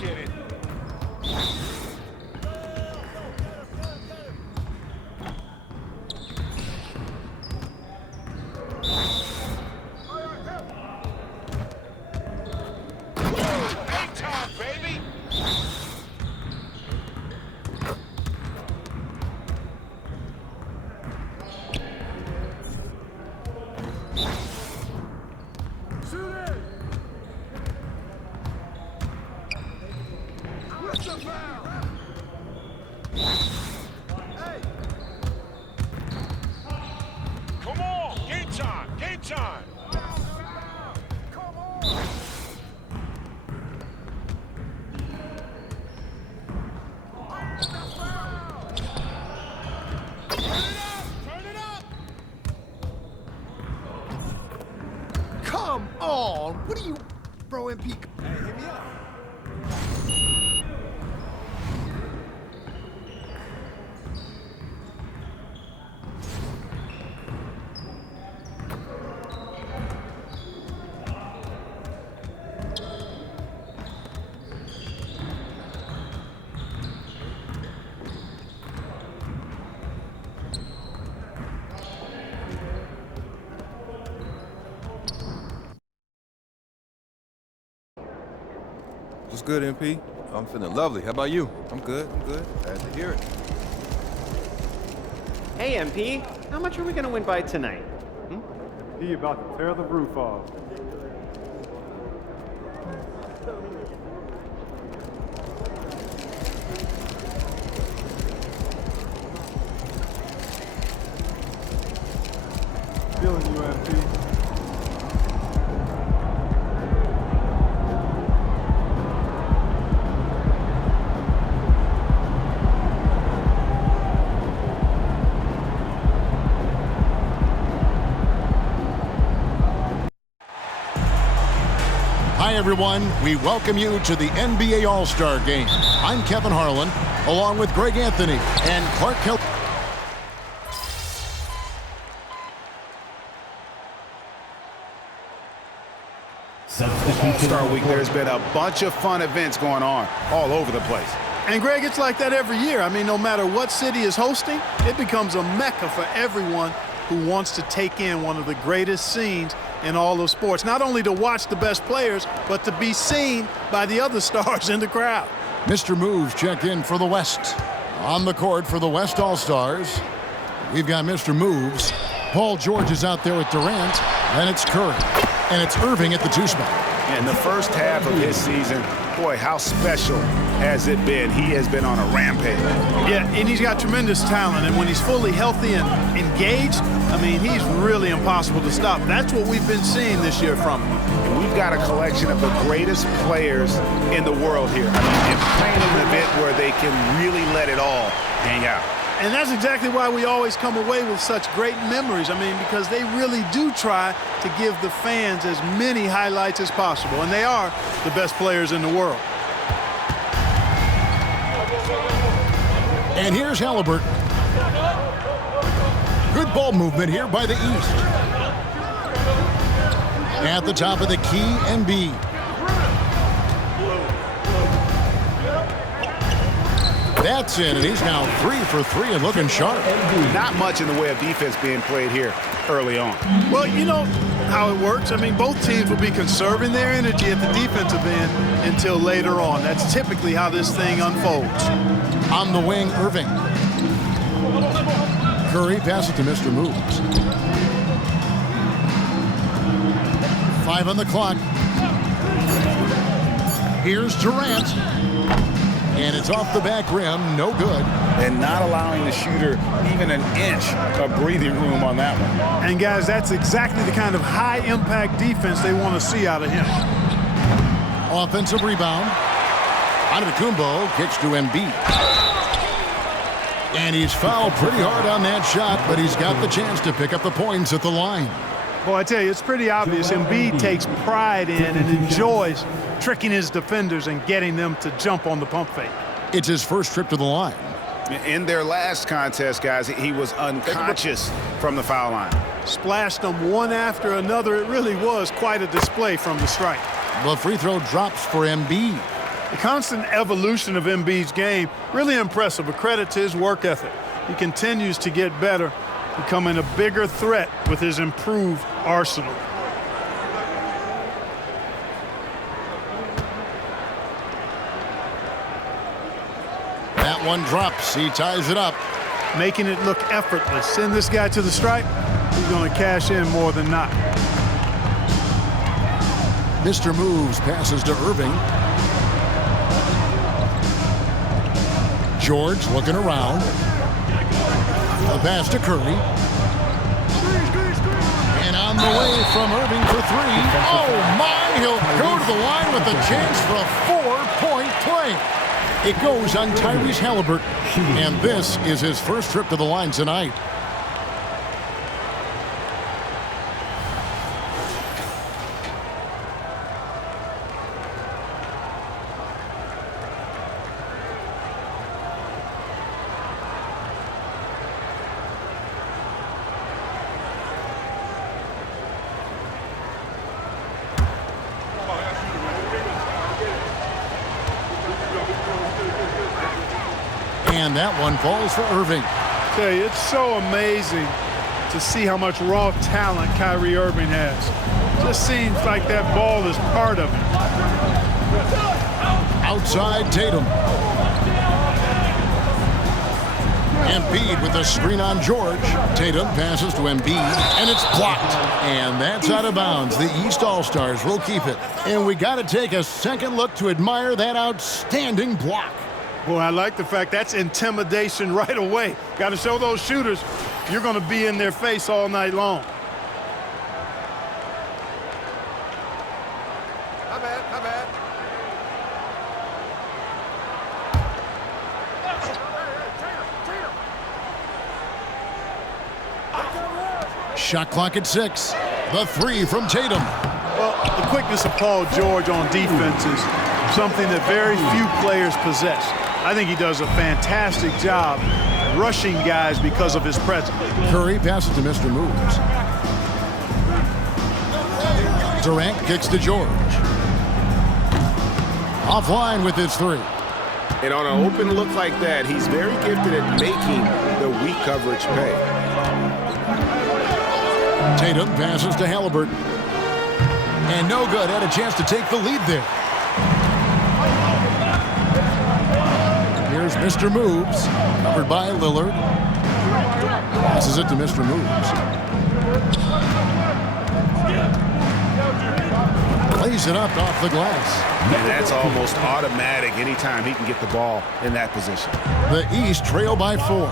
get it. Big time, baby. Come on, game time, game time. Come on. Turn it up. Come on! What are you, bro, MP? Hey, hit me up. What's good, MP? I'm feeling lovely. How about you? I'm good. Glad to hear it. Hey, MP, how much are we going to win by tonight? He about to tear the roof off. Feeling you, MP. Hi, everyone. We welcome you to the NBA All-Star Game. I'm Kevin Harlan, along with Greg Anthony and Clark Hill. All-Star Week, there's been a bunch of fun events going on all over the place. And, Greg, it's like that every year. I mean, no matter what city is hosting, it becomes a mecca for everyone who wants to take in one of the greatest scenes in all of sports. Not only to watch the best players, but to be seen by the other stars in the crowd. Mr. Moves checked in for the West. On the court for the West All-Stars, we've got Mr. Moves. Paul George is out there with Durant, and it's Curry. And it's Irving at the 2 spot. In the first half of his season, boy, how special has it been? He has been on a rampage. Yeah, and he's got tremendous talent, and when he's fully healthy and engaged, I mean, he's really impossible to stop. That's what we've been seeing this year from him. And we've got a collection of the greatest players in the world here. I mean, and playing an event where they can really let it all hang out. And that's exactly why we always come away with such great memories. I mean, because they really do try to give the fans as many highlights as possible. And they are the best players in the world. And here's Halliburton. Good ball movement here by the East. At the top of the key, Embiid. That's in, and he's now 3 for 3 and looking sharp. Not much in the way of defense being played here early on. Well, you know how it works. I mean, both teams will be conserving their energy at the defensive end until later on. That's typically how this thing unfolds. On the wing, Irving. Curry passes to Mr. Moves. 5 on the clock. Here's Durant. And it's off the back rim, no good. And not allowing the shooter even an inch of breathing room on that one. And, guys, that's exactly the kind of high-impact defense they want to see out of him. Offensive rebound. Antetokounmpo kicks to Embiid. And he's fouled pretty hard on that shot, but he's got the chance to pick up the points at the line. Boy, I tell you, it's pretty obvious. Embiid takes pride in and enjoys tricking his defenders and getting them to jump on the pump fake. It's his first trip to the line. In their last contest, guys, he was unconscious from the foul line. Splashed them one after another. It really was quite a display from the strike. The free throw drops for Embiid. The constant evolution of Embiid's game, really impressive. A credit to his work ethic. He continues to get better, becoming a bigger threat with his improved arsenal. That one drops. He ties it up. Making it look effortless. Send this guy to the stripe. He's going to cash in more than not. Mr. Moves passes to Irving. George looking around. The pass to Curry. And on the way from Irving for three. Oh, my! He'll go to the line with a chance for a 4-point play. It goes on Tyrese Halliburton, and this is his first trip to the line tonight. And that one falls for Irving. Tell you, it's so amazing to see how much raw talent Kyrie Irving has. Just seems like that ball is part of it. Outside Tatum. Embiid with a screen on George. Tatum passes to Embiid, and it's blocked. And that's out of bounds. The East All-Stars will keep it. And we got to take a second look to admire that outstanding block. Boy, I like the fact that's intimidation right away. Got to show those shooters you're going to be in their face all night long. My bad, my bad. Shot clock at 6. The three from Tatum. Well, the quickness of Paul George on defense is something that very few players possess. I think he does a fantastic job rushing guys because of his presence. Curry passes to Mr. Moves. Durant kicks to George. Offline with his three. And on an open look like that, he's very gifted at making the weak coverage pay. Tatum passes to Halliburton. And no good. Had a chance to take the lead there. Here's Mr. Moves, covered by Lillard. Passes it to Mr. Moves. Lays it up off the glass. And that's almost automatic anytime he can get the ball in that position. The East trail by 4.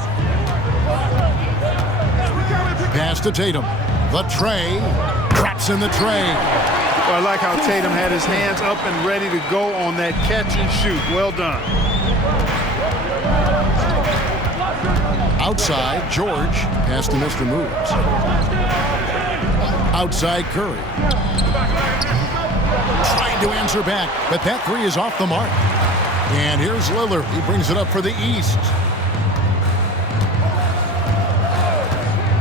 Pass to Tatum. The tray. Traps in the tray. Well, I like how Tatum had his hands up and ready to go on that catch and shoot. Well done. Outside, George. Pass to Mr. Moves. Outside, Curry. Trying to answer back, but that three is off the mark. And here's Lillard. He brings it up for the East.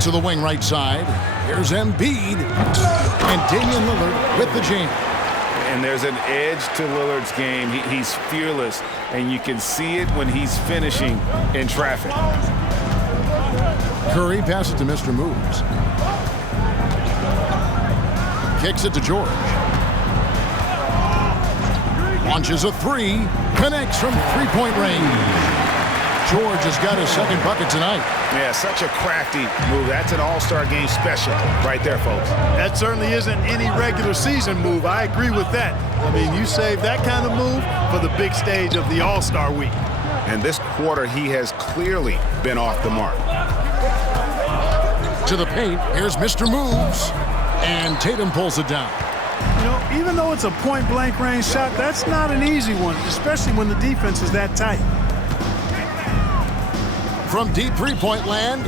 To the wing right side. Here's Embiid. And Damian Lillard with the jam. And there's an edge to Lillard's game. He's fearless, and you can see it when he's finishing in traffic. Curry passes to Mr. Moves. Kicks it to George. Launches a three. Connects from three-point range. George has got his second bucket tonight. Yeah, such a crafty move. That's an all-star game special right there, folks. That certainly isn't any regular season move. I agree with that. I mean, you save that kind of move for the big stage of the All-Star week. And this quarter, he has clearly been off the mark. To the paint, here's Mr. Moves. And Tatum pulls it down. You know, even though it's a point-blank range shot, that's not an easy one, especially when the defense is that tight. From deep three-point land,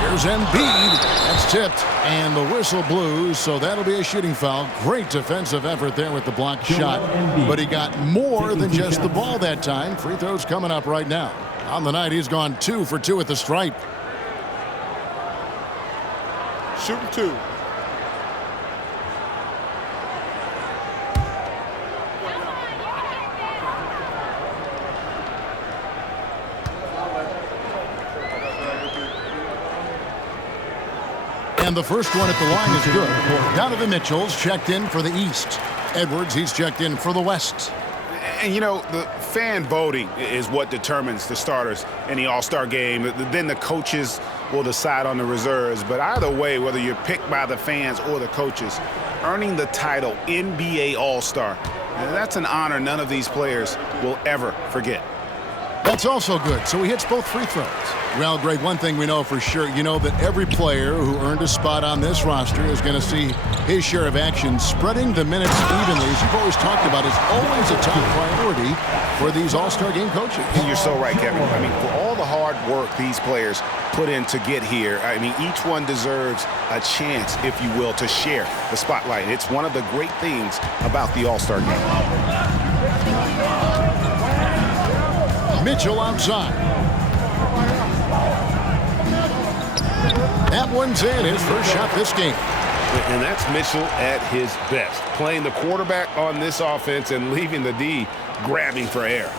here's Embiid. That's tipped, and the whistle blows, so that'll be a shooting foul. Great defensive effort there with the blocked shot, but he got more than just the ball that time. Free throws coming up right now. On the night, he's gone 2 for 2 at the stripe. Shooting 2. And the first one at the line is good. Donovan Mitchell's checked in for the East. Edwards, he's checked in for the West. And, you know, the fan voting is what determines the starters in the All-Star game. Then the coaches will decide on the reserves. But either way, whether you're picked by the fans or the coaches, earning the title NBA All-Star, that's an honor none of these players will ever forget. That's also good. So he hits both free throws. Well, Greg, one thing we know for sure, you know that every player who earned a spot on this roster is going to see his share of action. Spreading the minutes evenly, as you've always talked about, is always a top priority for these All-Star game coaches. And you're so right, Kevin. I mean, for all the hard work these players put in to get here, I mean, each one deserves a chance, if you will, to share the spotlight. It's one of the great things about the All-Star game. Mitchell outside. That one's in, his first shot this game. And that's Mitchell at his best, playing the quarterback on this offense and leaving the D grabbing for air.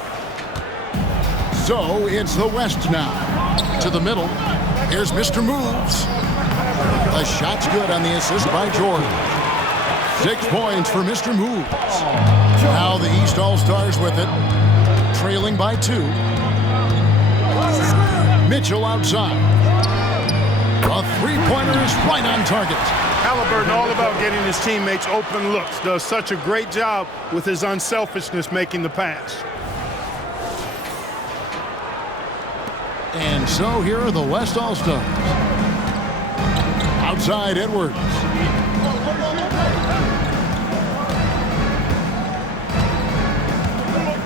So it's the West now. To the middle. Here's Mr. Moves. The shot's good on the assist by Jordan. 6 points for Mr. Moves. Now the East All-Stars with it. Trailing by 2. Mitchell outside. A three-pointer is right on target. Halliburton all about getting his teammates open looks. Does such a great job with his unselfishness making the pass. And so here are the West All-Stars. Outside Edwards.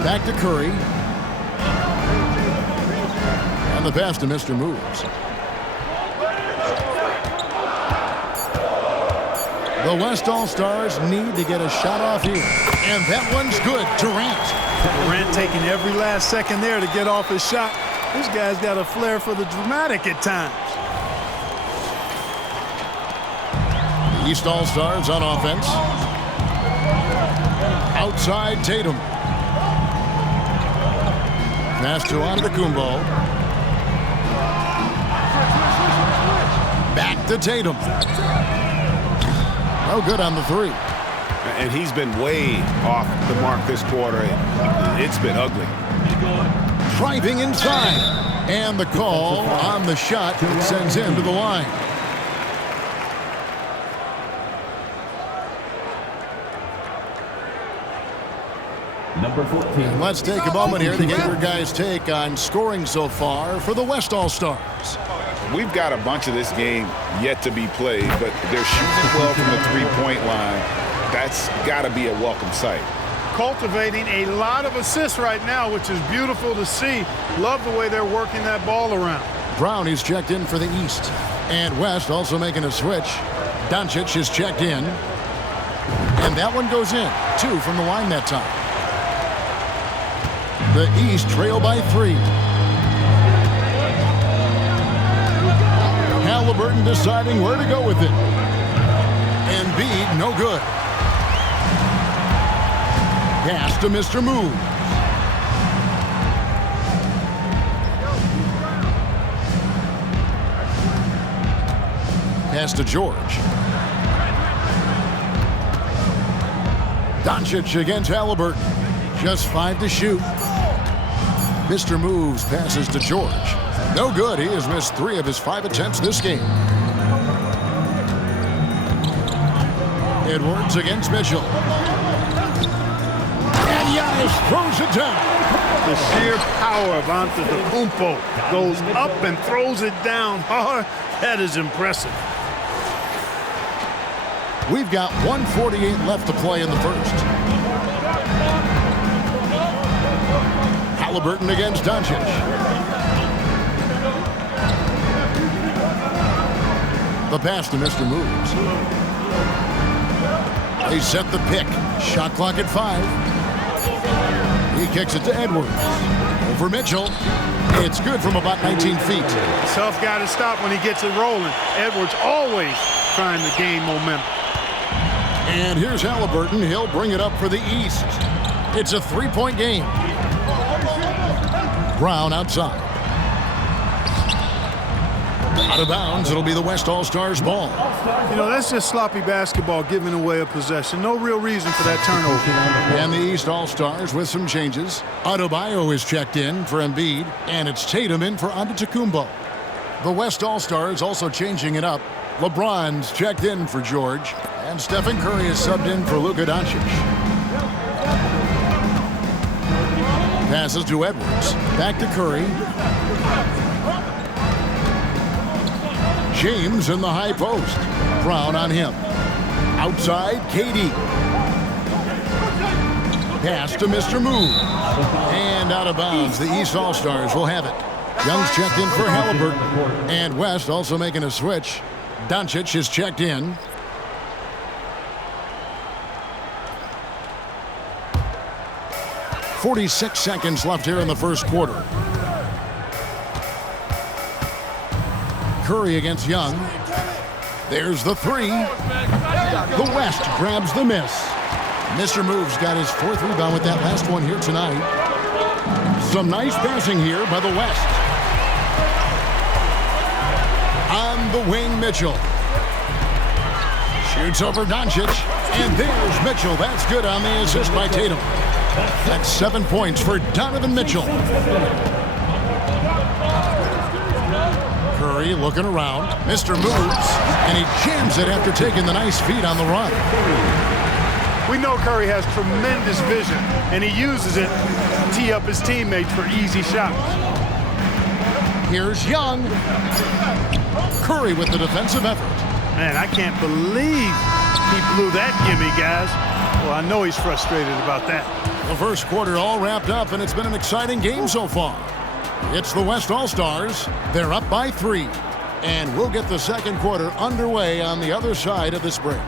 Back to Curry. And the pass to Mr. Moves. The West All-Stars need to get a shot off here. And that one's good. Durant taking every last second there to get off his shot. This guy's got a flair for the dramatic at times. The East All-Stars on offense. Outside Tatum. Pass to Antetokounmpo. Back to Tatum. No good on the 3. And he's been way off the mark this quarter. It's been ugly. Driving inside. And the call on the shot that sends him to the line. Number 14. Let's take a moment here to get your guys' take on scoring so far for the West All-Stars. We've got a bunch of this game yet to be played, but they're shooting well from the three-point line. That's got to be a welcome sight. Cultivating a lot of assists right now, which is beautiful to see. Love the way they're working that ball around. Brown is checked in for the East. And West also making a switch. Doncic is checked in. And that one goes in. 2 from the line that time. The East trail by 3. Halliburton deciding where to go with it. Embiid, no good. Pass to Mr. Moves. Pass to George. Doncic against Halliburton. Just 5 to shoot. Mr. Moves passes to George. No good. He has missed 3 of his 5 attempts this game. Edwards against Mitchell. And Giannis throws it down. The sheer power of Antetokounmpo goes up and throws it down hard. That is impressive. We've got 1:48 left to play in the first. Halliburton against Doncic. The pass to Mr. Moves. They set the pick. Shot clock at 5. He kicks it to Edwards. Over Mitchell. It's good from about 19 feet. Tough guy to stop when he gets it rolling. Edwards always trying to gain momentum. And here's Halliburton. He'll bring it up for the East. It's a 3-point game. Brown outside. Out of bounds, it'll be the West All-Stars ball. You know, that's just sloppy basketball giving away a possession. No real reason for that turnover. And the East All-Stars with some changes. Adebayo is checked in for Embiid, and it's Tatum in for Antetokounmpo. The West All-Stars also changing it up. LeBron's checked in for George, and Stephen Curry is subbed in for Luka Doncic. Passes to Edwards. Back to Curry. James in the high post. Brown on him. Outside, KD. Pass to Mr. Move. And out of bounds. The East All-Stars will have it. Young's checked in for Halliburton. And West also making a switch. Doncic is checked in. .46 seconds left here in the first quarter. Curry against Young. There's the three. The West grabs the miss. Mr. Moves got his fourth rebound with that last one here tonight. Some nice passing here by the West. On the wing, Mitchell. Shoots over Doncic. And there's Mitchell. That's good on the assist by Tatum. That's 7 points for Donovan Mitchell. Curry looking around. Mr. Moves. And he jams it after taking the nice feed on the run. We know Curry has tremendous vision, and he uses it to tee up his teammates for easy shots. Here's Young. Curry with the defensive effort. Man, I can't believe he blew that gimme, guys. Well, I know he's frustrated about that. The first quarter all wrapped up, and it's been an exciting game so far. It's the West All-Stars. They're up by 3. And we'll get the second quarter underway on the other side of this break.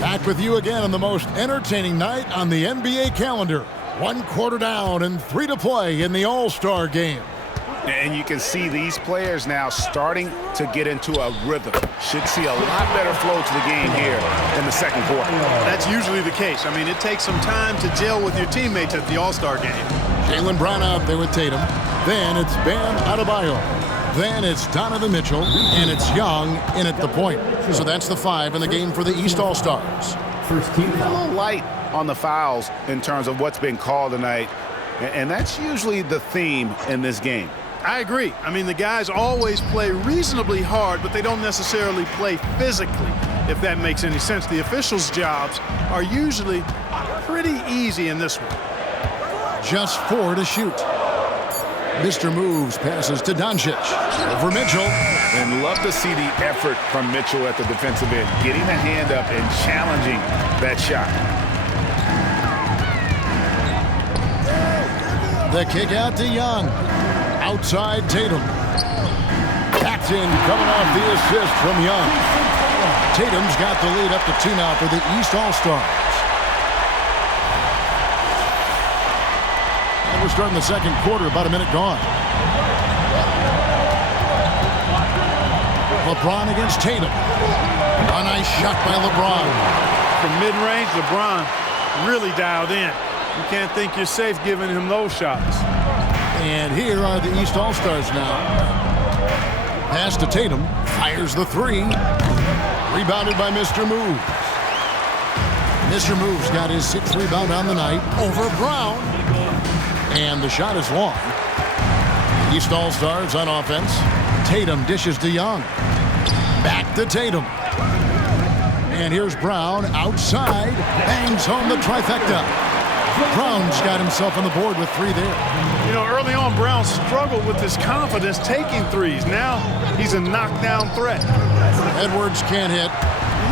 Back with you again on the most entertaining night on the NBA calendar. 1 quarter down and 3 to play in the All-Star game. And you can see these players now starting to get into a rhythm. Should see a lot better flow to the game here in the second quarter. That's usually the case. I mean, it takes some time to gel with your teammates at the All-Star game. Jaylen Brown out there with Tatum. Then it's Bam Adebayo. Then it's Donovan Mitchell, and it's Young in at the point. So that's the 5 in the game for the East All-Stars. First team A little light on the fouls in terms of what's been called tonight, and that's usually the theme in this game. I agree. I mean, the guys always play reasonably hard, but they don't necessarily play physically, if that makes any sense. The officials' jobs are usually pretty easy in this one. Just 4 to shoot. Mr. Moves passes to Doncic. Over Mitchell. And love to see the effort from Mitchell at the defensive end, getting the hand up and challenging that shot. The kick out to Young. Outside Tatum. Backed in, coming off the assist from Young. Tatum's got the lead up to 2 now for the East All-Stars. And we're starting the second quarter, about a minute gone. LeBron against Tatum. A nice shot by LeBron. From mid-range, LeBron really dialed in. You can't think you're safe giving him those shots. And here are the East All-Stars now. Pass to Tatum. Fires the 3. Rebounded by Mr. Moves. Mr. Moves got his 6th rebound on the night over Brown. And the shot is long. East All-Stars on offense. Tatum dishes to Young. Back to Tatum. And here's Brown outside. Bangs home the trifecta. Brown's got himself on the board with 3 there. You know, early on, Brown struggled with his confidence taking threes. Now he's a knockdown threat. Edwards can't hit.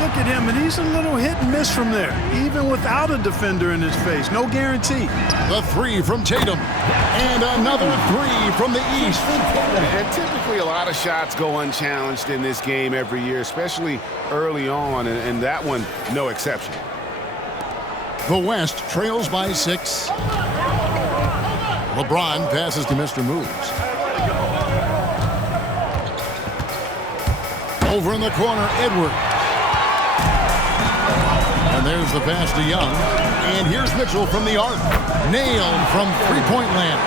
Look at him, and he's a little hit and miss from there, even without a defender in his face. No guarantee. The three from Tatum. And another three from the East. And typically a lot of shots go unchallenged in this game every year, especially early on, and that one, no exception. The West trails by 6. LeBron passes to Mr. Moves. Over in the corner, Edwards. And there's the pass to Young. And here's Mitchell from the arc. Nailed from three-point land.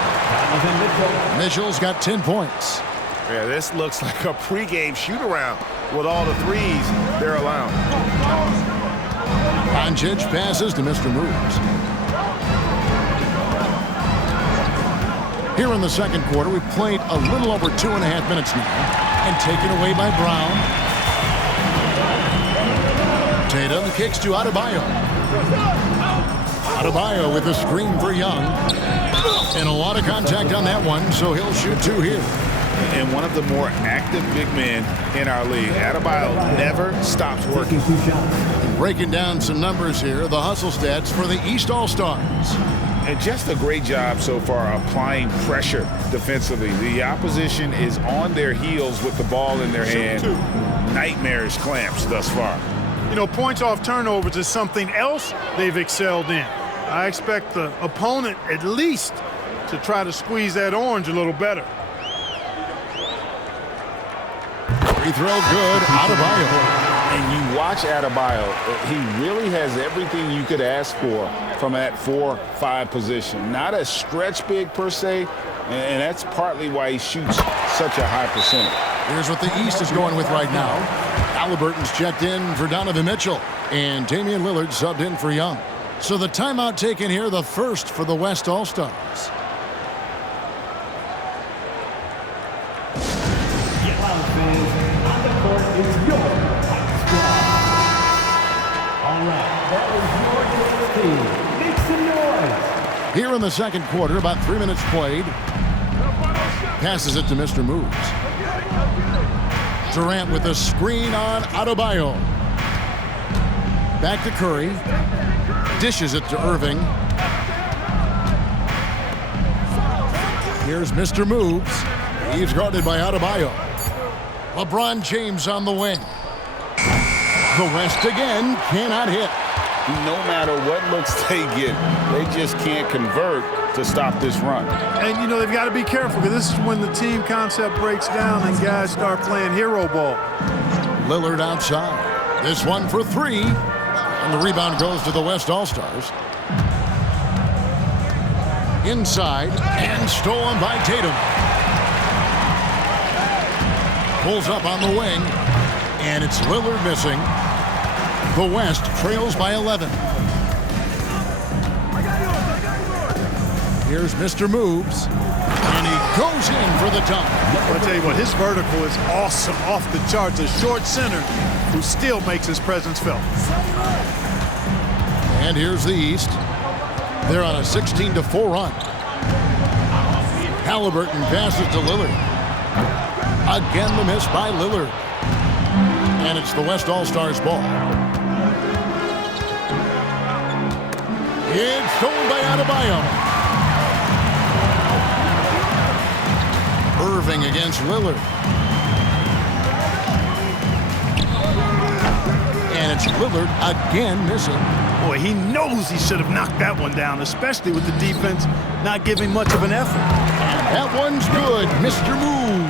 Mitchell's got 10 points. Yeah, this looks like a pregame shoot-around with all the threes they're allowing. Doncic passes to Mr. Moves. Here in the second quarter, we've played a little over 2.5 minutes now, and taken away by Brown. Tatum kicks to Adebayo. Adebayo with a screen for Young. And a lot of contact on that one, so he'll shoot 2 here. And one of the more active big men in our league. Adebayo never stops working. Breaking down some numbers here, the hustle stats for the East All-Stars. And just a great job so far applying pressure defensively. The opposition is on their heels with the ball in their hand. Nightmarish clamps thus far. You know, points off turnovers is something else they've excelled in. I expect the opponent at least to try to squeeze that orange a little better. Free throw good, Adebayo. And you watch Adebayo, he really has everything you could ask for from that 4-5 position. Not a stretch big per se, and that's partly why he shoots such a high percentage. Here's what the East is going with right now. Halliburton's checked in for Donovan Mitchell, and Damian Lillard subbed in for Young. So the timeout taken here, the first for the West All-Stars. Here in the second quarter, about 3 minutes played. Passes it to Mr. Moves. Durant with a screen on Adebayo. Back to Curry. Dishes it to Irving. Here's Mr. Moves. He's guarded by Adebayo. LeBron James on the wing. The West again cannot hit. No matter what looks they get, they just can't convert to stop this run. And, you know, they've got to be careful because this is when the team concept breaks down and guys start playing hero ball. Lillard outside. This one for 3. And the rebound goes to the West All-Stars. Inside and stolen by Tatum. Pulls up on the wing. And it's Lillard missing. The West trails by 11. Here's Mr. Moves. And he goes in for the dunk. I'll tell you what, his vertical is awesome, off the charts. A short center who still makes his presence felt. And here's the East. They're on a 16-4 run. Halliburton passes to Lillard. Again the miss by Lillard. And it's the West All-Stars ball. It's stolen by Adebayo. Irving against Lillard. And it's Lillard again missing. Boy, he knows he should have knocked that one down, especially with the defense not giving much of an effort. And that one's good, Mr. Moves.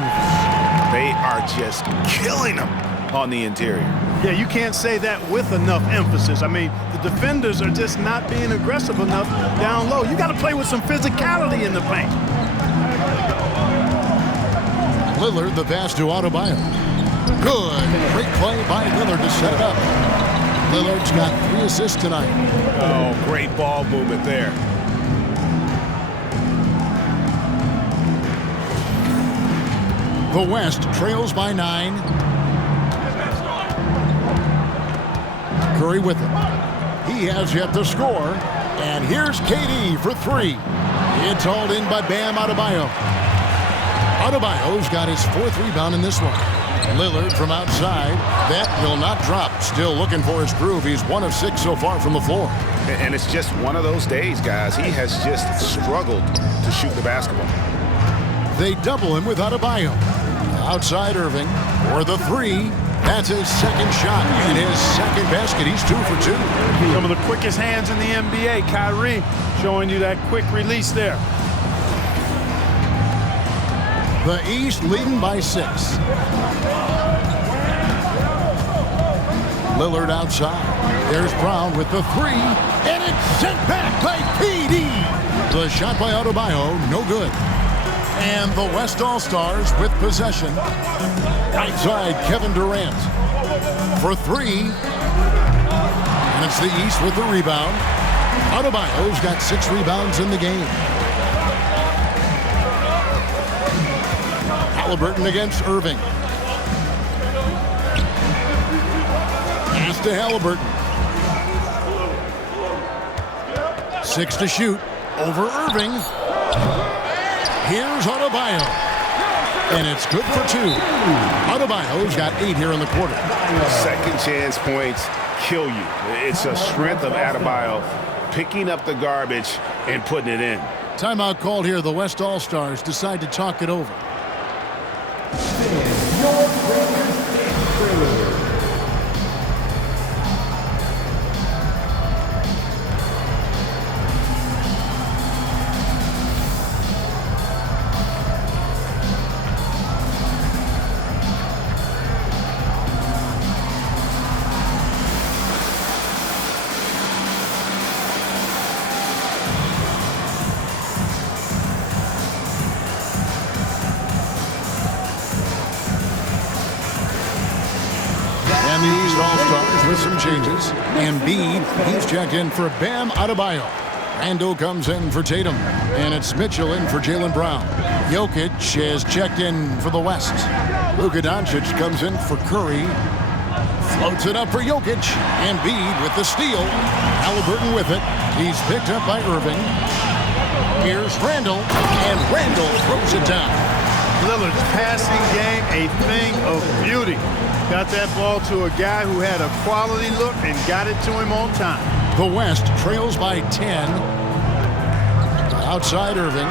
They are just killing him on the interior. Yeah, you can't say that with enough emphasis. I mean, the defenders are just not being aggressive enough down low. You got to play with some physicality in the paint. Lillard, the pass to Adebayo. Good. Great play by Lillard to set it up. Lillard's got 3 assists tonight. Oh, great ball movement there. The West trails by 9. Curry with it. He has yet to score. And here's KD for 3. It's hauled in by Bam Adebayo. Adebayo's got his 4th rebound in this one. Lillard from outside. That will not drop. Still looking for his groove. He's 1 of 6 so far from the floor. And it's just one of those days, guys. He has just struggled to shoot the basketball. They double him with Adebayo. Outside Irving for the 3. That's his second shot and his second basket. He's 2 for 2. Some of the quickest hands in the NBA. Kyrie showing you that quick release there. The East leading by 6. Lillard outside. There's Brown with the 3. And it's sent back by PD. The shot by Adebayo, no good. And the West All-Stars with possession. Right side, Kevin Durant for 3. And it's the East with the rebound. Adebayo's got 6 rebounds in the game. Halliburton against Irving. Pass to Halliburton. 6 to shoot. Over Irving. Here's Adebayo. And it's good for 2. Adebayo's got 8 here in the quarter. Second chance points kill you. It's a strength of Adebayo picking up the garbage and putting it in. Timeout called here. The West All-Stars decide to talk it over. And the East All-Stars with some changes. Embiid, he's checked in for Bam Adebayo. Randall comes in for Tatum. And it's Mitchell in for Jaylen Brown. Jokic is checked in for the West. Luka Doncic comes in for Curry. Floats it up for Jokic. Embiid with the steal. Halliburton with it. He's picked up by Irving. Here's Randall. And Randall throws it down. Lillard's passing game, a thing of beauty. Got that ball to a guy who had a quality look and got it to him on time. The West trails by 10. Outside Irving.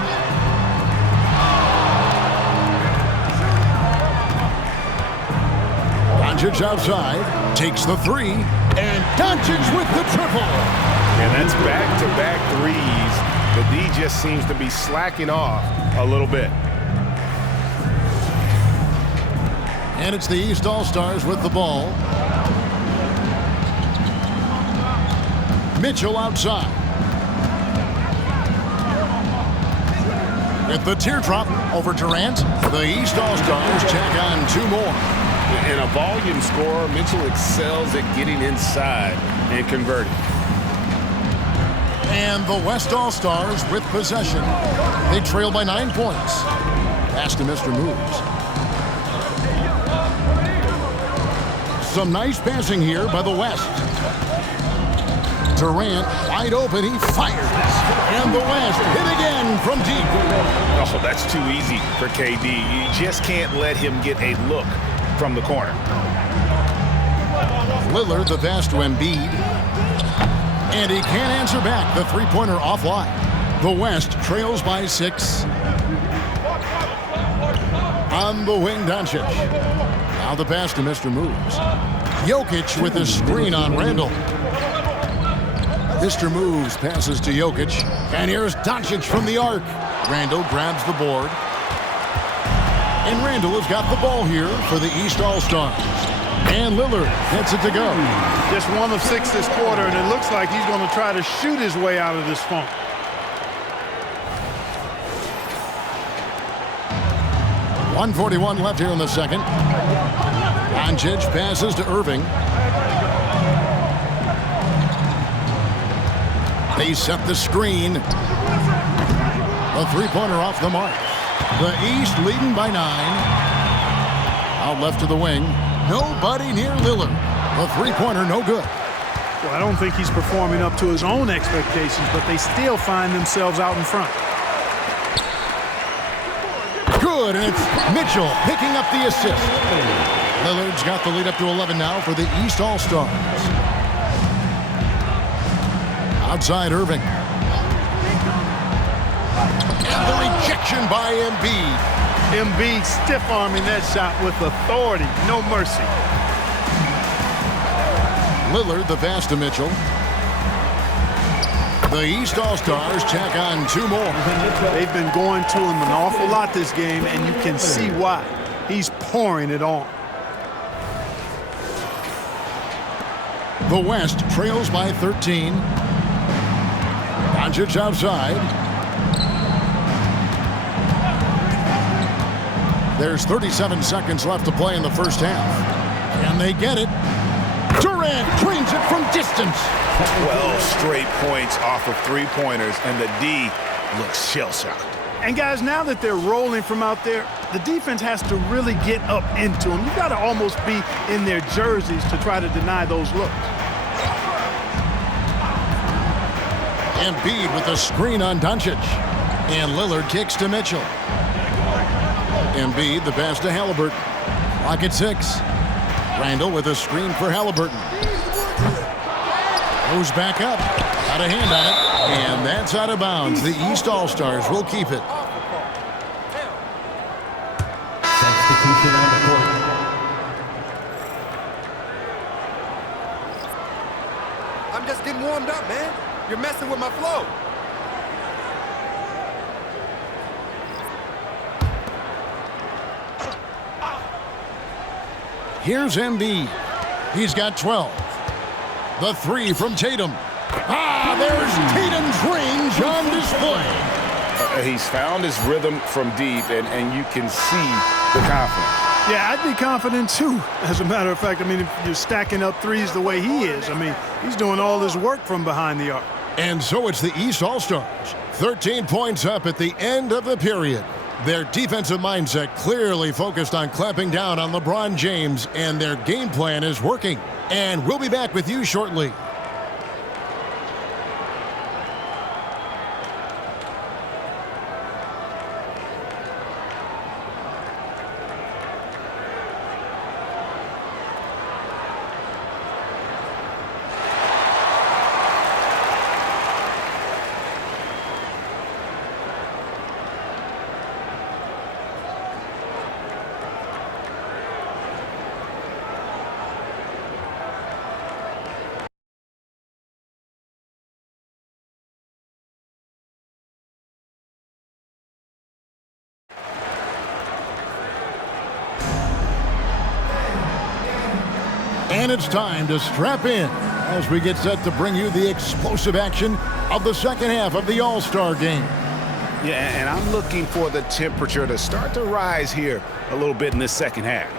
Doncic outside. Takes the 3. And Doncic with the triple. And that's back-to-back threes. The D just seems to be slacking off a little bit. And it's the East All-Stars with the ball. Mitchell outside. With the teardrop over Durant. The East All-Stars check on 2 more. In a volume scorer, Mitchell excels at getting inside and converting. And the West All-Stars with possession. They trail by 9 points. Pass to Mr. Moves. Some nice passing here by the West. Durant wide open. He fires. And the West hit again from deep. Oh, that's too easy for KD. You just can't let him get a look from the corner. Lillard, the pass to Embiid. And he can't answer back. The three-pointer offline. The West trails by 6. On the wing, Doncic. Now the pass to Mr. Moves. Jokic with a screen on Randall. Mr. Moves passes to Jokic. And here's Doncic from the arc. Randall grabs the board. And Randall has got the ball here for the East All-Stars. And Lillard gets it to go. Just 1 of 6 this quarter, and it looks like he's going to try to shoot his way out of this funk. .141 left here in the second. Doncic passes to Irving. They set the screen. A three-pointer off the mark. The East leading by 9. Out left to the wing. Nobody near Lillard. The three-pointer no good. Well, I don't think he's performing up to his own expectations, but they still find themselves out in front. Good, and it's Mitchell picking up the assist. Lillard's got the lead up to 11 now for the East All-Stars. Outside Irving. And the rejection by Embiid. Embiid stiff-arming that shot with authority. No mercy. Lillard, the pass to Mitchell. The East All-Stars tack on 2 more. They've been going to him an awful lot this game, and you can see why. He's pouring it on. The West trails by 13. Doncic outside. There's 37 seconds left to play in the first half. Can they get it? Durant drains it from distance. 12 straight points off of 3-pointers, and the D looks shell-shocked. And guys, now that they're rolling from out there, the defense has to really get up into them. You've got to almost be in their jerseys to try to deny those looks. Embiid with a screen on Doncic. And Lillard kicks to Mitchell. Embiid, the pass to Halliburton. Clock at 6. Randall with a screen for Halliburton. Goes back up. Got a hand on it. And that's out of bounds. The East All-Stars will keep it. Substitution on the court. I'm just getting warmed up, man. You're messing with my flow. Here's Embiid. He's got 12. The 3 from Tatum. There's Tatum's range on display. He's found his rhythm from deep, and you can see the confidence. Yeah, I'd be confident too. As a matter of fact, I mean, if you're stacking up threes the way he is, I mean, he's doing all his work from behind the arc. And so it's the East All-Stars. 13 points up at the end of the period. Their defensive mindset clearly focused on clamping down on LeBron James, and their game plan is working. And we'll be back with you shortly. And it's time to strap in as we get set to bring you the explosive action of the second half of the All-Star game. Yeah, and I'm looking for the temperature to start to rise here a little bit in this second half.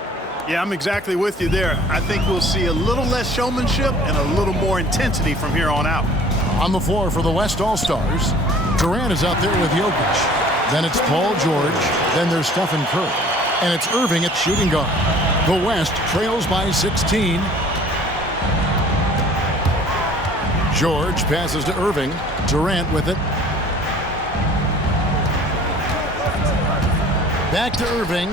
Yeah, I'm exactly with you there. I think we'll see a little less showmanship and a little more intensity from here on out. On the floor for the West All-Stars, Durant is out there with Jokic. Then it's Paul George. Then there's Stephen Curry. And it's Irving at shooting guard. The West trails by 16. George passes to Irving. Durant with it. Back to Irving.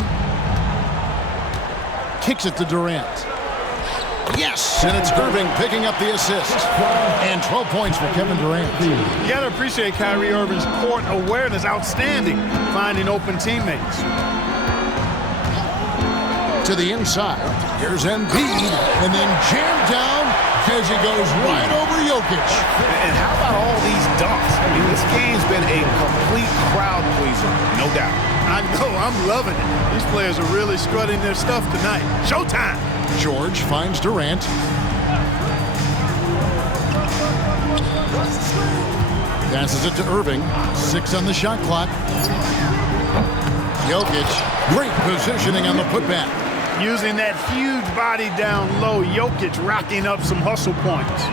Kicks it to Durant. Yes, and it's Irving picking up the assist. And 12 points for Kevin Durant. You got to appreciate Kyrie Irving's court awareness. Outstanding, finding open teammates. To the inside. Here's Embiid, and then jammed down as he goes right over Jokic. And how about all these dunks? I mean, this game's been a complete crowd pleaser, no doubt. I know, I'm loving it. These players are really strutting their stuff tonight. Showtime! George finds Durant. Passes it to Irving. 6 on the shot clock. Jokic, great positioning on the putback. Using that huge body down low, Jokic racking up some hustle points.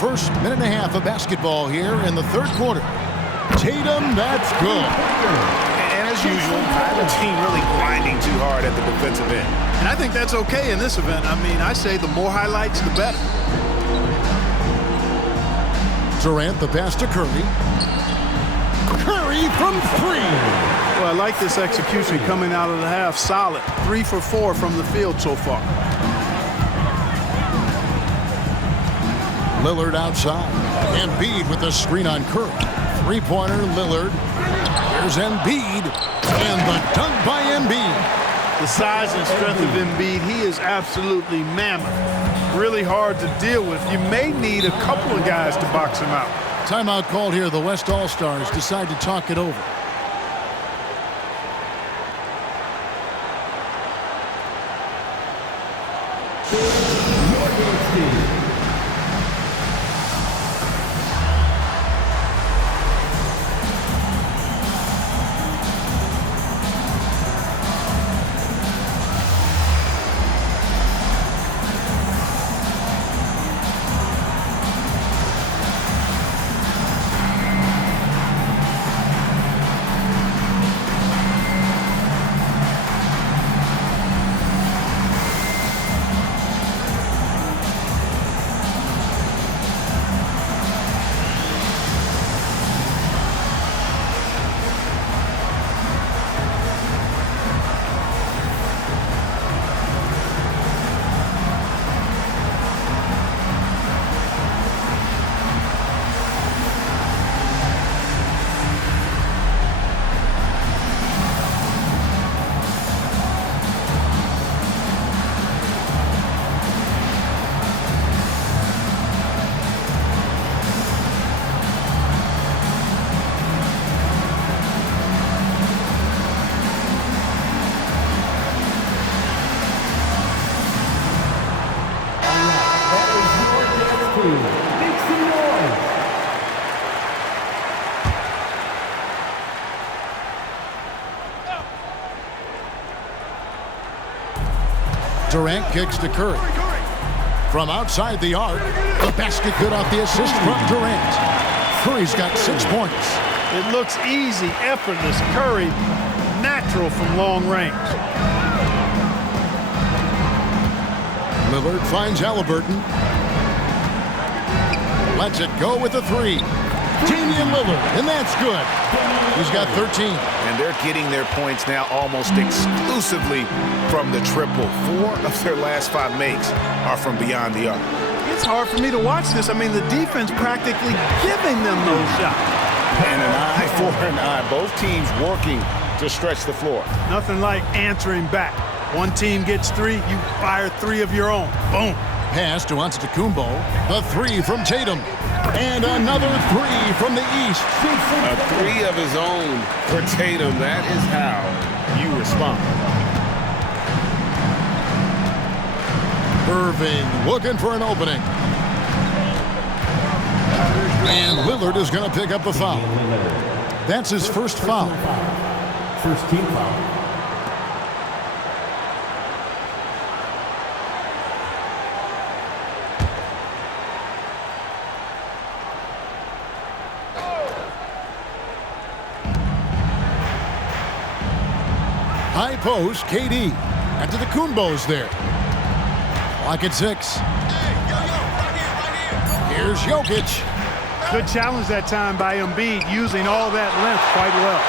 First minute and a half of basketball here in the third quarter. Tatum, that's good. And as usual, the team really grinding too hard at the defensive end. And I think that's okay in this event. I mean, I say the more highlights, the better. Durant, the pass to Curry. Curry from 3. Well, I like this execution coming out of the half. Solid. 3 for 4 from the field so far. Lillard outside. Embiid with the screen on Curry. Three-pointer, Lillard. Here's Embiid. And the dunk by Embiid. The size and strength of Embiid, he is absolutely mammoth. Really hard to deal with. You may need a couple of guys to box him out. Timeout called here. The West All-Stars decide to talk it over. Durant kicks to Curry. From outside the arc, the basket good off the assist from Durant. Curry's got 6 points. It looks easy, effortless. Curry, natural from long range. Lillard finds Halliburton. Lets it go with a 3. Damian Lillard, and that's good. He's got 13. And they're getting their points now almost exclusively from the triple. 4 of their last 5 makes are from beyond the arc. It's hard for me to watch this. I mean, the defense practically giving them those shots. And an eye for an eye. Both teams working to stretch the floor. Nothing like answering back. One team gets 3, you fire 3 of your own. Boom. Pass to Antetokounmpo. The 3 from Tatum. And another 3 from the East. A 3 of his own for Tatum. That is how you respond. Irving looking for an opening. And Lillard is going to pick up a foul. That's his first foul. First team foul. High post, KD. Antetokounmpo's there. Clock at 6. Here's Jokic. Good challenge that time by Embiid, using all that length quite well.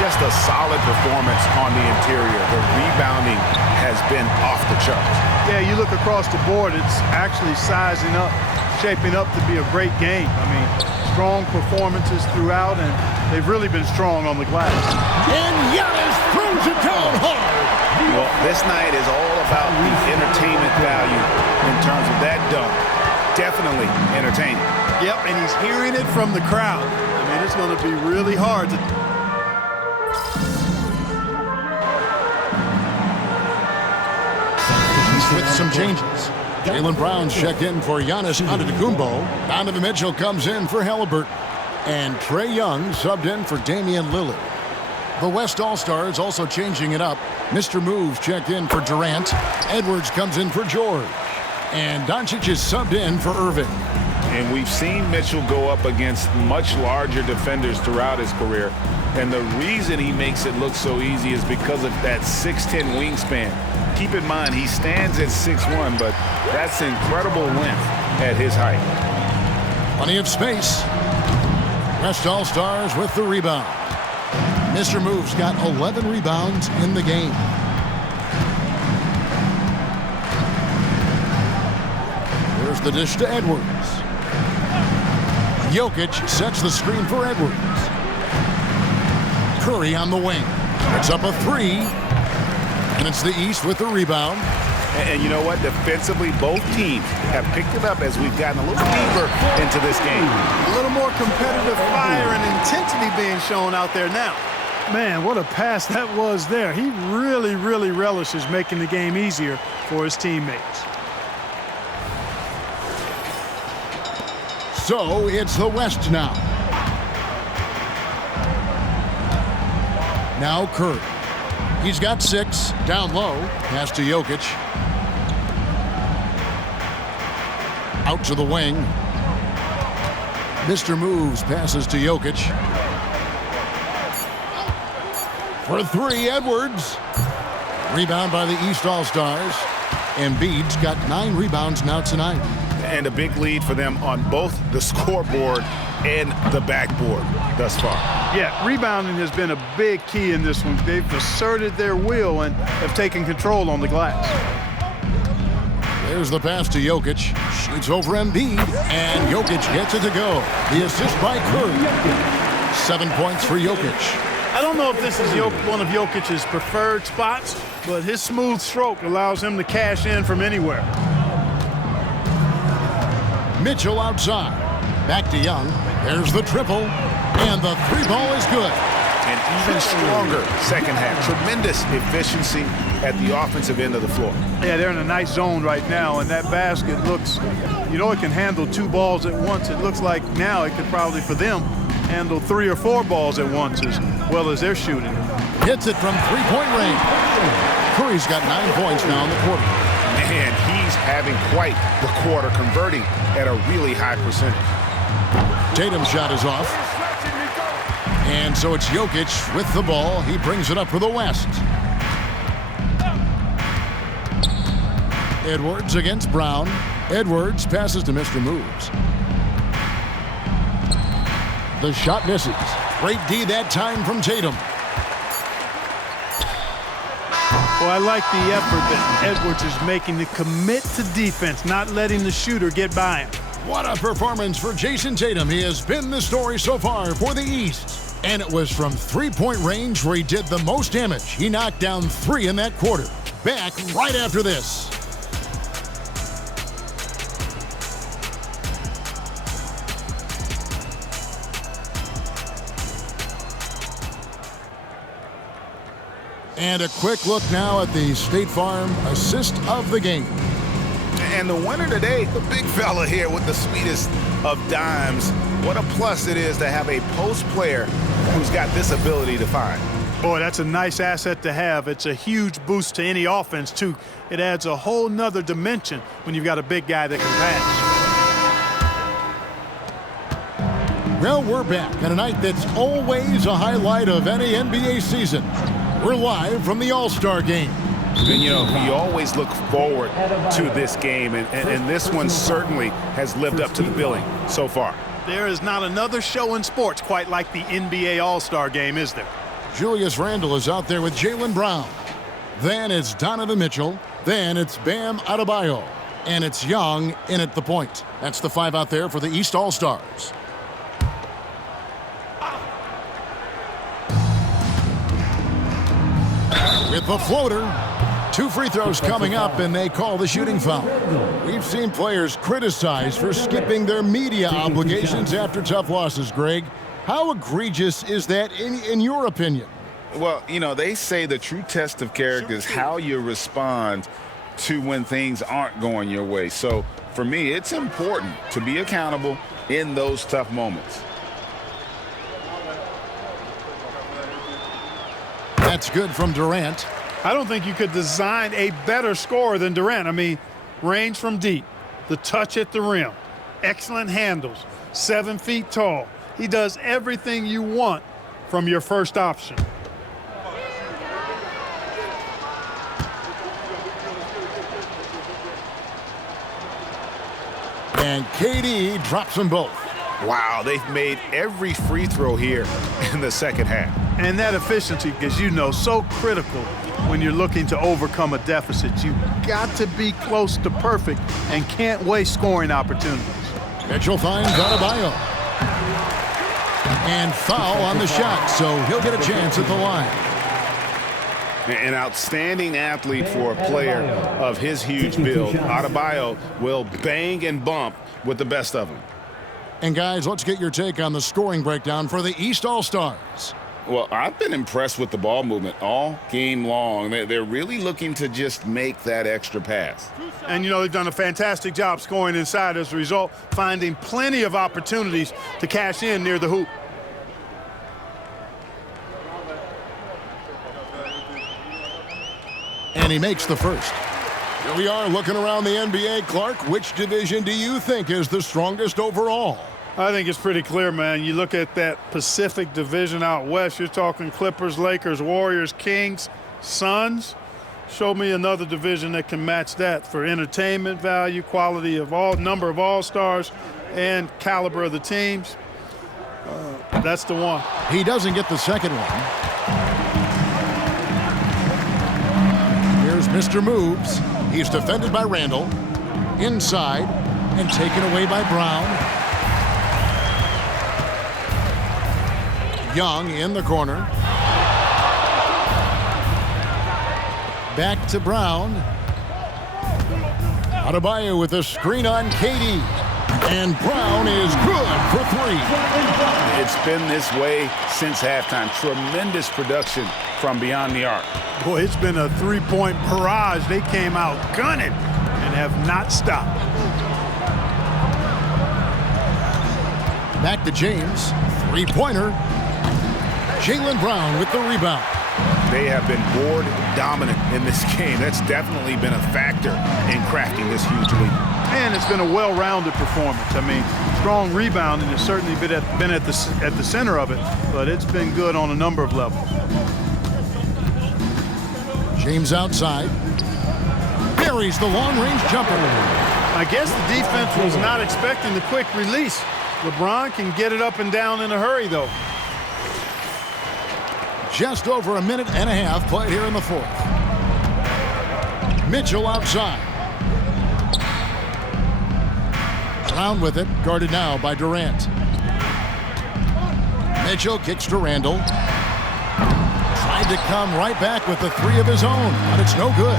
Just a solid performance on the interior. The rebounding has been off the charts. Yeah, you look across the board, it's actually sizing up, shaping up to be a great game. I mean, strong performances throughout, and they've really been strong on the glass. And Giannis throws it down hard. Well, this night is all about the entertainment value in terms of that dunk. Definitely entertaining. Yep, and he's hearing it from the crowd. I mean, it's going to be really hard to... With some changes. Jaylen Brown's checked in for Giannis Antetokounmpo. Donovan Mitchell comes in for Halliburton. And Trae Young subbed in for Damian Lillard. The West All-Stars also changing it up. Mr. Moves checked in for Durant. Edwards comes in for George. And Doncic is subbed in for Irving. And we've seen Mitchell go up against much larger defenders throughout his career. And the reason he makes it look so easy is because of that 6'10" wingspan. Keep in mind, he stands at 6'1", but that's incredible length at his height. Plenty of space. West All-Stars with the rebound. Mr. Moves got 11 rebounds in the game. There's the dish to Edwards. Jokic sets the screen for Edwards. Curry on the wing. It's up a three. And it's the East with the rebound. And you know what? Defensively, both teams have picked it up as we've gotten a little deeper into this game. A little more competitive fire and intensity being shown out there now. Man, what a pass that was there. He really, really relishes making the game easier for his teammates. So it's the West now. Now Curry. He's got 6. Down low. Pass to Jokic. Out to the wing. Mr. Moves passes to Jokic. For 3, Edwards. Rebound by the East All-Stars. Embiid's got 9 rebounds now tonight. And a big lead for them on both the scoreboard and the backboard thus far. Yeah, rebounding has been a big key in this one. They've asserted their will and have taken control on the glass. There's the pass to Jokic. Shoots over Embiid, and Jokic gets it to go. The assist by Curry. 7 points for Jokic. I don't know if this is one of Jokic's preferred spots, but his smooth stroke allows him to cash in from anywhere. Mitchell outside. Back to Young. There's the triple. And the 3-ball is good. And even stronger second half. Tremendous efficiency at the offensive end of the floor. Yeah, they're in a nice zone right now, and that basket looks, you know, it can handle 2 balls at once. It looks like now it could probably, for them, handle 3 or 4 balls at once as well as they're shooting. Hits it from 3-point range. Curry's got 9 points now in the quarter. And he's having quite the quarter, converting at a really high percentage. Tatum's shot is off. And so it's Jokic with the ball. He brings it up for the West. Edwards against Brown. Edwards passes to Mr. Moves. The shot misses. Great D that time from Tatum. Well, I like the effort that Edwards is making to commit to defense, not letting the shooter get by him. What a performance for Jason Tatum. He has been the story so far for the East. And it was from 3-point range where he did the most damage. He knocked down 3 in that quarter. Back right after this. And a quick look now at the State Farm assist of the game. And the winner today, the big fella here with the sweetest of dimes. What a plus it is to have a post player who's got this ability to find. Boy, that's a nice asset to have. It's a huge boost to any offense, too. It adds a whole nother dimension when you've got a big guy that can pass. Well, we're back on a night that's always a highlight of any NBA season. We're live from the All-Star game. And, you know, we always look forward to this game, and this one certainly has lived up to the billing so far. There is not another show in sports quite like the NBA All-Star game, is there? Julius Randle is out there with Jaylen Brown. Then it's Donovan Mitchell. Then it's Bam Adebayo. And it's Young in at the point. That's the 5 out there for the East All-Stars. With the floater. 2 free throws coming up, and they call the shooting foul. We've seen players criticized for skipping their media obligations after tough losses, Greg. How egregious is that in your opinion? Well, you know, they say the true test of character is how you respond to when things aren't going your way. So, for me, it's important to be accountable in those tough moments. That's good from Durant. I don't think you could design a better scorer than Durant. I mean, range from deep, the touch at the rim, excellent handles, 7 feet tall. He does everything you want from your first option. And KD drops them both. Wow, they've made every free throw here in the second half. And that efficiency, as you know, so critical when you're looking to overcome a deficit. You've got to be close to perfect and can't waste scoring opportunities. Mitchell finds Adebayo. And foul on the shot, so he'll get a chance at the line. An outstanding athlete for a player of his huge build. Adebayo will bang and bump with the best of them. And guys, let's get your take on the scoring breakdown for the East All-Stars. Well, I've been impressed with the ball movement all game long. They're really looking to just make that extra pass. And, you know, they've done a fantastic job scoring inside as a result, finding plenty of opportunities to cash in near the hoop. And he makes the first. Here we are looking around the NBA. Clark, which division do you think is the strongest overall? I think it's pretty clear, man. You look at that Pacific Division out west, you're talking Clippers, Lakers, Warriors, Kings, Suns. Show me another division that can match that for entertainment value, quality of number of all-stars, and caliber of the teams. That's the one. He doesn't get the second one. Here's Mr. Moves. He's defended by Randall. Inside and taken away by Brown. Young in the corner. Back to Brown. Adebayo with a screen on KD. And Brown is good for three. It's been this way since halftime. Tremendous production from beyond the arc. Boy, it's been a three-point barrage. They came out gunning and have not stopped. Back to James. Three-pointer. Jaylen Brown with the rebound. They have been board dominant in this game. That's definitely been a factor in crafting this huge lead. And it's been a well-rounded performance. I mean, strong rebounding has certainly been at the center of it, but it's been good on a number of levels. James outside. Buries the long-range jumper. I guess the defense was not expecting the quick release. LeBron can get it up and down in a hurry, though. Just over a minute and a half played here in the fourth. Mitchell outside. Brown with it, guarded now by Durant. Mitchell kicks to Randall. Tried to come right back with the three of his own, but it's no good.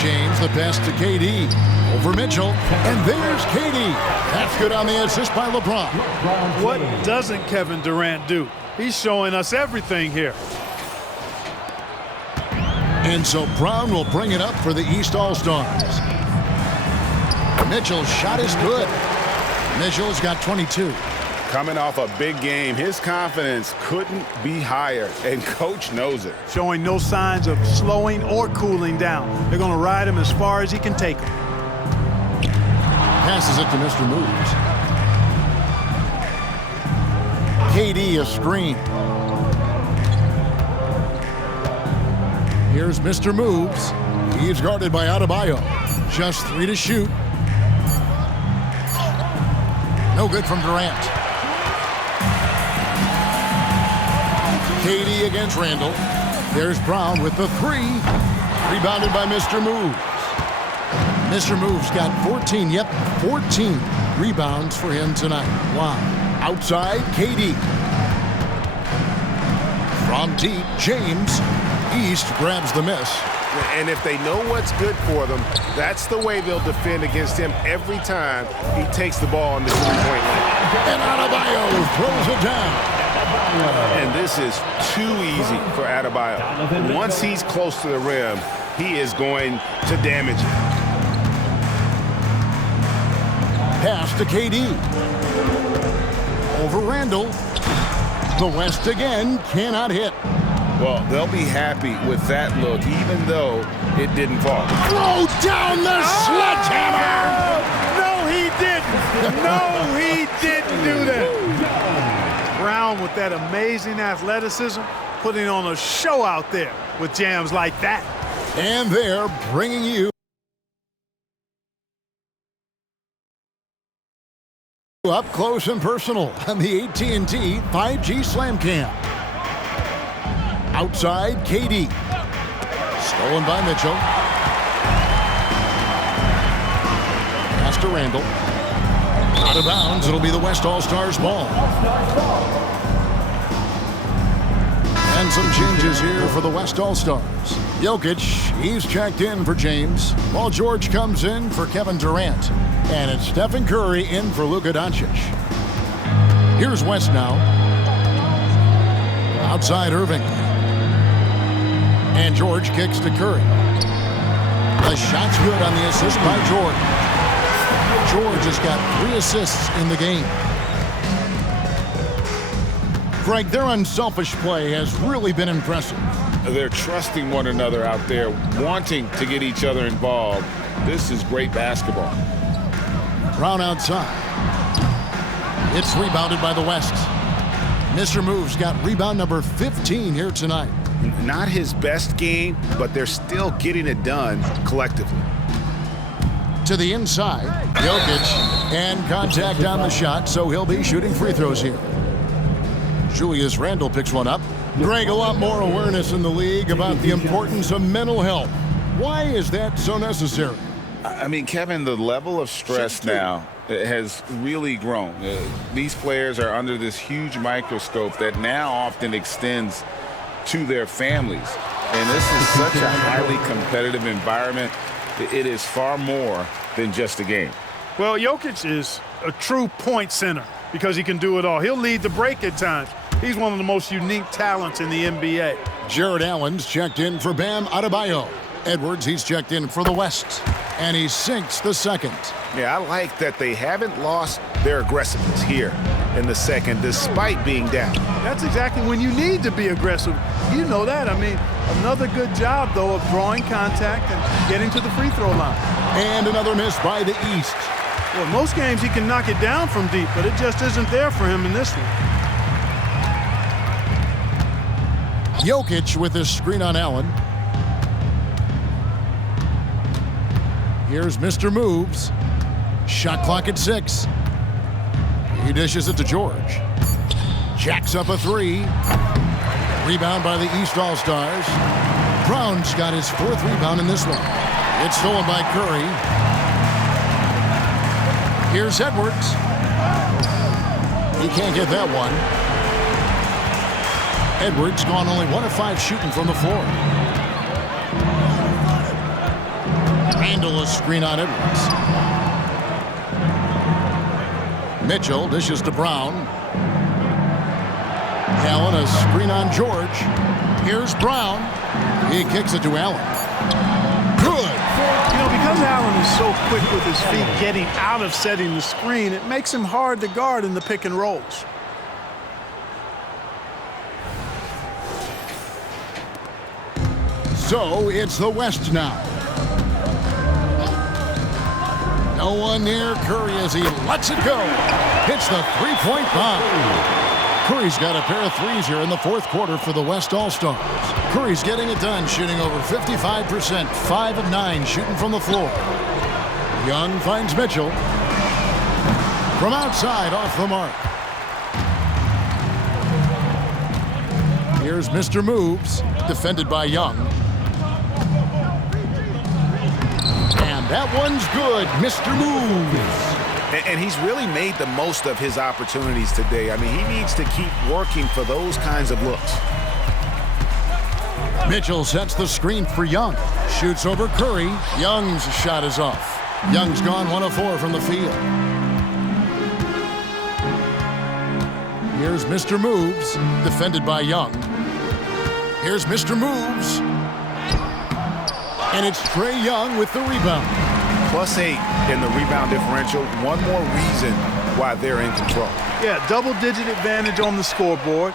James the pass to KD. Over Mitchell, and there's KD. That's good on the assist by LeBron. What doesn't Kevin Durant do? He's showing us everything here. And so Brown will bring it up for the East All-Stars. Mitchell's shot is good. Mitchell's got 22. Coming off a big game, his confidence couldn't be higher, and coach knows it. Showing no signs of slowing or cooling down. They're going to ride him as far as he can take him. Passes it to Mr. Moves. KD a screen. Here's Mr. Moves. He's guarded by Adebayo. Just three to shoot. No good from Durant. KD against Randall. There's Brown with the three. Rebounded by Mr. Moves. Mr. Moves got 14, 14 rebounds for him tonight. Wow. Outside, KD. From deep, James. East grabs the miss. And if they know what's good for them, that's the way they'll defend against him every time he takes the ball on the three-point line. And Adebayo throws it down. And this is too easy for Adebayo. Once he's close to the rim, he is going to damage it. Pass to KD. Over Randall. The West again cannot hit. Well, they'll be happy with that look, even though it didn't fall. Throw down the sledgehammer! No, he didn't. No, he didn't do that. Brown with that amazing athleticism, putting on a show out there with jams like that. And they're bringing you Up close and personal on the AT&T 5G Slam Cam. Outside, KD. Stolen by Mitchell. Pass to Randall. Out of bounds, it'll be the West All-Stars ball. And some changes here for the West All-Stars. Jokic, he's checked in for James, while George comes in for Kevin Durant. And it's Stephen Curry in for Luka Doncic. Here's West now. Outside Irving. And George kicks to Curry. The shot's good on the assist by George. George has got 3 assists in the game. Greg, their unselfish play has really been impressive. They're trusting one another out there, wanting to get each other involved. This is great basketball. Brown outside. It's rebounded by the West. Mr. Moves got rebound number 15 here tonight. Not his best game, but they're still getting it done collectively. To the inside, Jokic, and contact on the shot, so he'll be shooting free throws here. Julius Randle picks one up. Greg, a lot more awareness in the league about the importance of mental health. Why is that so necessary? I mean, Kevin, the level of stress now has really grown. These players are under this huge microscope that now often extends to their families. And this is such a highly competitive environment. It is far more than just a game. Well, Jokic is a true point center because he can do it all. He'll lead the break at times. He's one of the most unique talents in the NBA. Jared Allen's checked in for Bam Adebayo. Edwards, he's checked in for the West. And he sinks the second. Yeah, I like that they haven't lost their aggressiveness here in the second, despite being down. That's exactly when you need to be aggressive. You know that. I mean, another good job, though, of drawing contact and getting to the free throw line. And another miss by the East. Well, most games he can knock it down from deep, but it just isn't there for him in this one. Jokic with his screen on Allen. Here's Mr. Moves. Shot clock at 6. He dishes it to George. Jacks up a 3. Rebound by the East All-Stars. Brown's got his 4th rebound in this one. It's stolen by Curry. Here's Edwards. He can't get that one. Edwards gone only 1 of 5 shooting from the floor. Randall a screen on Edwards. Mitchell dishes to Brown. Allen a screen on George. Here's Brown. He kicks it to Allen. Good. You know, because Allen is so quick with his feet getting out of setting the screen, it makes him hard to guard in the pick and rolls. So it's the West now. No one near Curry as he lets it go. Hits the three-point bomb. Curry's got a pair of threes here in the 4th quarter for the West All-Stars. Curry's getting it done, shooting over 55%, 5 of 9 shooting from the floor. Young finds Mitchell. From outside, off the mark. Here's Mr. Moves, defended by Young. And that one's good, Mr. Moves. And he's really made the most of his opportunities today. I mean, he needs to keep working for those kinds of looks. Mitchell sets the screen for Young. Shoots over Curry. Young's shot is off. Young's gone 1 of 4 from the field. Here's Mr. Moves, defended by Young. Here's Mr. Moves. And it's Trae Young with the rebound. +8 in the rebound differential. One more reason why they're in control. Yeah, double-digit advantage on the scoreboard.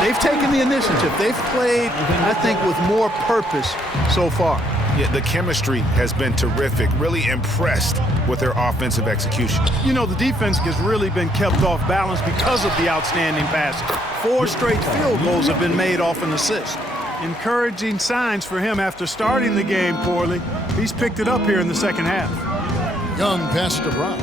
They've taken the initiative. They've played, I think, with more purpose so far. Yeah, the chemistry has been terrific. Really impressed with their offensive execution. You know, the defense has really been kept off balance because of the outstanding passing. 4 straight field goals have been made off an assist. Encouraging signs for him after starting the game poorly. He's picked it up here in the second half. Young passes to Brown.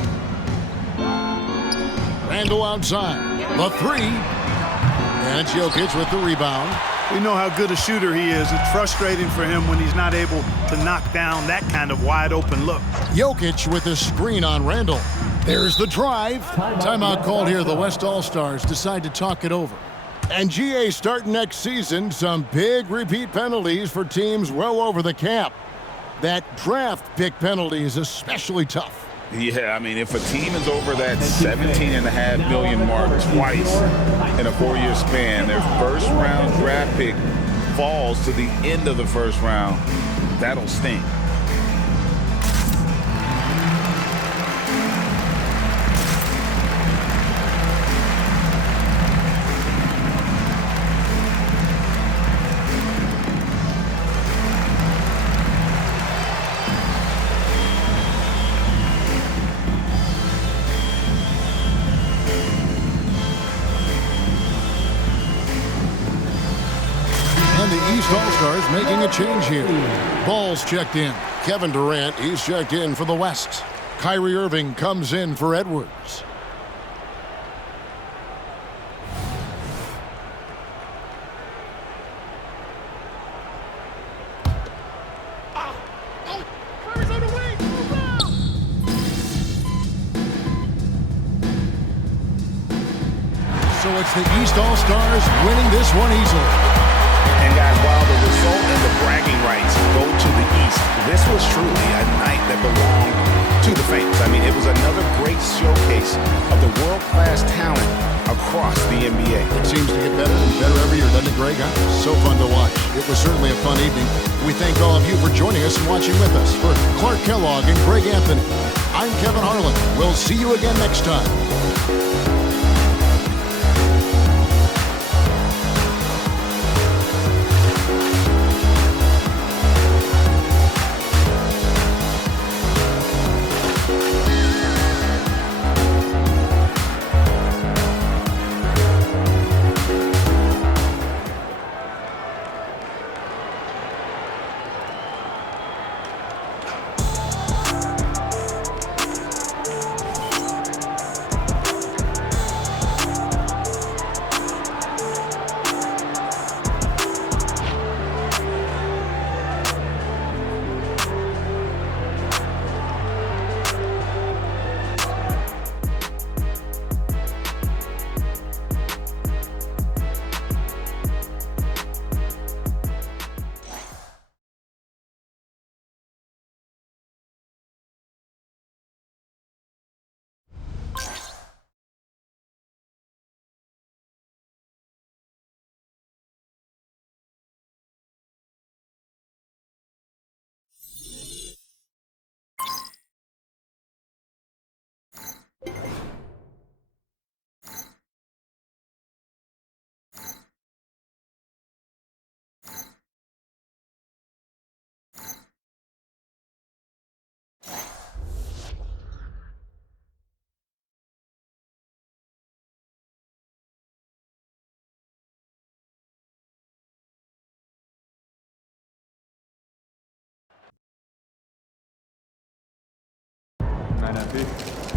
Randall outside. The three. And it's Jokic with the rebound. We know how good a shooter he is. It's frustrating for him when he's not able to knock down that kind of wide open look. Jokic with a screen on Randall. There's the drive. Timeout called here. The West All-Stars decide to talk it over. And GA starting next season, some big repeat penalties for teams well over the cap. That draft pick penalty is especially tough. Yeah, I mean, if a team is over that $17.5 million mark twice in a 4-year span, their first-round draft pick falls to the end of the first round, that'll sting. And the East All-Stars making a change here. Ball's checked in. Kevin Durant, he's checked in for the West. Kyrie Irving comes in for Edwards. So it's the East All-Stars winning this one easily. And guys, while the result and the bragging rights go to the East, this was truly a night that belonged to the fans. I mean, it was another great showcase of the world-class talent across the NBA. It seems to get better and better every year, doesn't it, Greg? Huh? So fun to watch. It was certainly a fun evening. We thank all of you for joining us and watching with us. For Clark Kellogg and Greg Anthony, I'm Kevin Harlan. We'll see you again next time. Might not be.